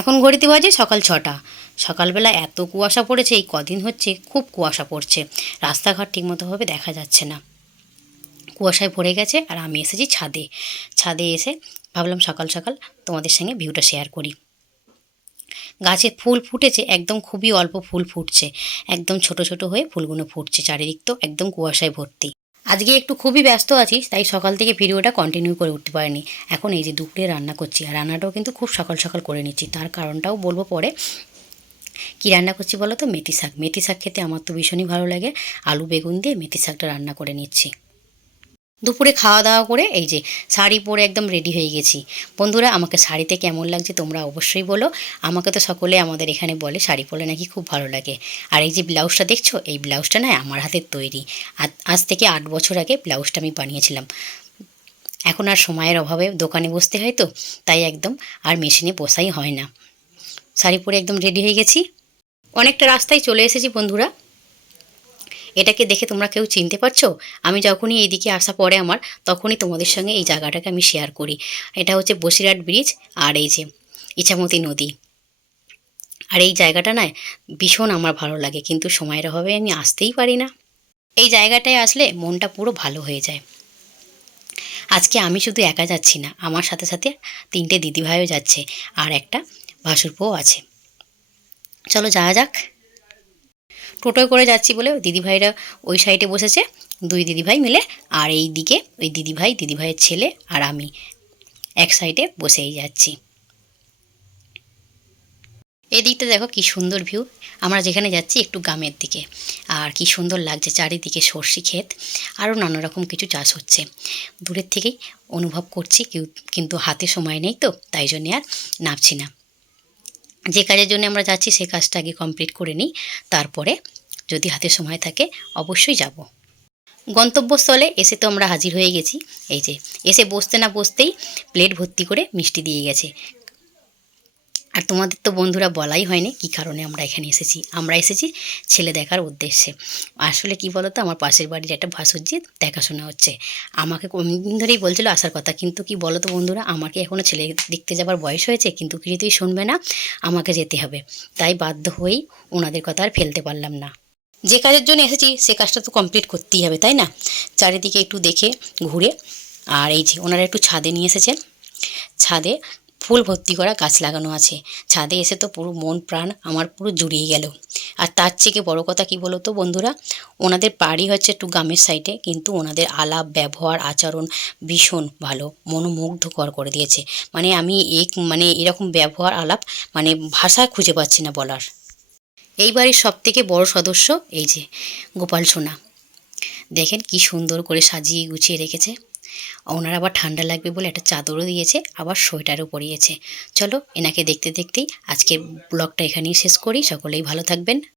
এখন ঘড়িতে বাজে সকাল 6টা। সকালবেলা এত কুয়াশা পড়েছে, এই কদিন হচ্ছে খুব কুয়াশা পড়ছে, রাস্তাঘাট ঠিকমতোভাবে দেখা যাচ্ছে না, কুয়াশায় ভরে গেছে। আর আমি এসেছি ছাদে। ছাদে এসে ভাবলাম সকাল সকাল তোমাদের সঙ্গে ভিউটা শেয়ার করি। গাছে ফুল ফুটেছে, একদম খুবই অল্প ফুল ফুটছে, একদম ছোট ছোট হয়ে ফুলগুলো ফুটছে, চারিদিক তো একদম কুয়াশায় ভর্তি। আজকে একটু খুবই ব্যস্ত আছি, তাই সকাল থেকে ভিডিওটা কন্টিনিউ করে উঠতে পারিনি। এখন এই যে দুপুরে রান্না করছি, আর রান্নাটাও কিন্তু খুব সকাল সকাল করে নিচ্ছি, তার কারণটাও বলবো পরে। কী রান্না করছি বলো তো? মেথি শাক। মেথি শাক খেতে আমার তো ভীষণই ভালো লাগে। আলু বেগুন দিয়ে মেথি শাকটা রান্না করে নিচ্ছি। দুপুরে খাওয়া দাওয়া করে এই যে শাড়ি পরে একদম রেডি হয়ে গেছি। বন্ধুরা, আমাকে শাড়িতে কেমন লাগছে তোমরা অবশ্যই বলো। আমাকে তো সকলে আমাদের এখানে বলে শাড়ি পরলে নাকি খুব ভালো লাগে। আর এই যে ব্লাউজটা দেখছো, এই ব্লাউজটা না আমার হাতের তৈরি। আজ থেকে 8 বছর আগে ব্লাউজটা আমি বানিয়েছিলাম। এখন আর সময়ের অভাবে দোকানে বসতে হয়, তো তাই একদম আর মেশিনে বসাই হয় না। শাড়ি পরে একদম রেডি হয়ে গেছি। অনেকটা রাস্তায় চলে এসেছি বন্ধুরা। এটাকে দেখে তোমরা কেউ চিনতে পারছো? আমি যখনই এইদিকে আসা পড়ে আমার, তখনই তোমাদের সঙ্গে এই জায়গাটাকে আমি শেয়ার করি। এটা হচ্ছে বসিরহাট ব্রিজ, আর এই যে ইছামতি নদী। আর এই জায়গাটা না ভীষণ আমার ভালো লাগে, কিন্তু সময়ের অভাবে আমি আসতেই পারি না। এই জায়গাটায় আসলে মনটা পুরো ভালো হয়ে যায়। আজকে আমি শুধু একা যাচ্ছি না, আমার সাথে সাথে 3টে দিদিভাইও যাচ্ছে, আর একটা ভাসুরপোও আছে। চলো যাওয়া যাক। টোটোয় করে যাচ্ছি বলে দিদিভাইরা ওই সাইডে বসেছে, 2 দিদিভাই মিলে। আর এই দিকে ওই দিদিভাইয়ের ছেলে আর আমি এক সাইডে বসেই যাচ্ছি। এদিকটা দেখো কি সুন্দর ভিউ। আমরা যেখানে যাচ্ছি একটু গ্রামের দিকে, আর কি সুন্দর লাগছে চারিদিকে সর্ষে ক্ষেত, আরও নানা রকম কিছু চাষ হচ্ছে। দূরের থেকেই অনুভব করছি, কিন্তু হাতে সময় নেই, তো তাই জন্যে আর নামছি না। যে কাজের জন্য আমরা যাচ্ছি সেই কাজটা আগে কমপ্লিট করে নিই, তারপরে যদি হাতে সময় থাকে অবশ্যই যাব। গন্তব্যস্থলে এসে তো আমরা হাজির হয়ে গেছি। এই যে এসে বসতে না বসতেই প্লেট ভর্তি করে মিষ্টি দিয়ে গেছে। আর তোমাদের তো বন্ধুরা বলাই হয়নি কী কারণে আমরা এখানে এসেছি। আমরা এসেছি ছেলে দেখার উদ্দেশ্যে। আসলে কি বলো তো, আমার পাশের বাড়ির একটা ভাসুরজির দেখাশোনা হচ্ছে। আমাকে অনেকদিন ধরেই বলছিল আসার কথা, কিন্তু কি বলো তো বন্ধুরা, আমাকে এখনও ছেলে দেখতে যাবার বয়স হয়েছে, কিন্তু কিছুতেই শুনবে না, আমাকে যেতে হবে। তাই বাধ্য হয়েই ওনাদের কথা আর ফেলতে পারলাম না। যে কাজের জন্য এসেছি সে কাজটা তো কমপ্লিট করতেই হবে, তাই না? চারিদিকে একটু দেখে ঘুরে। আর এই যে ওনারা একটু ছাদে নিয়ে এসেছেন। ছাদে ফুল ভর্তি করা গাছ লাগানো আছে। ছাদে এসে তো পুরো মন প্রাণ আমার পুরো জুড়িয়ে গেল। আর তার থেকে বড় কথা কি বলো তো বন্ধুরা, ওনাদের বাড়ি হচ্ছে একটু গ্রামের সাইডে, কিন্তু ওনাদের আলাপ ব্যবহার আচরণ ভীষণ ভালো, মনোমুগ্ধকর করে দিয়েছে। মানে আমি মানে এরকম ব্যবহার আলাপ মানে ভাষা খুঁজে পাচ্ছি না বলার। এই বাড়ির সবথেকে বড় সদস্য এই যে গোপাল সোনা। দেখেন কি সুন্দর করে সাজিয়ে গুছিয়ে রেখেছে। ওনার আবার ঠান্ডা লাগবে বলে একটা চাদরও দিয়েছে, আবার সোয়েটারও পরিয়েছে। চলো এনাকে দেখতে দেখতেই আজকের ব্লগটা এখানেই শেষ করি। সকলেই ভালো থাকবেন।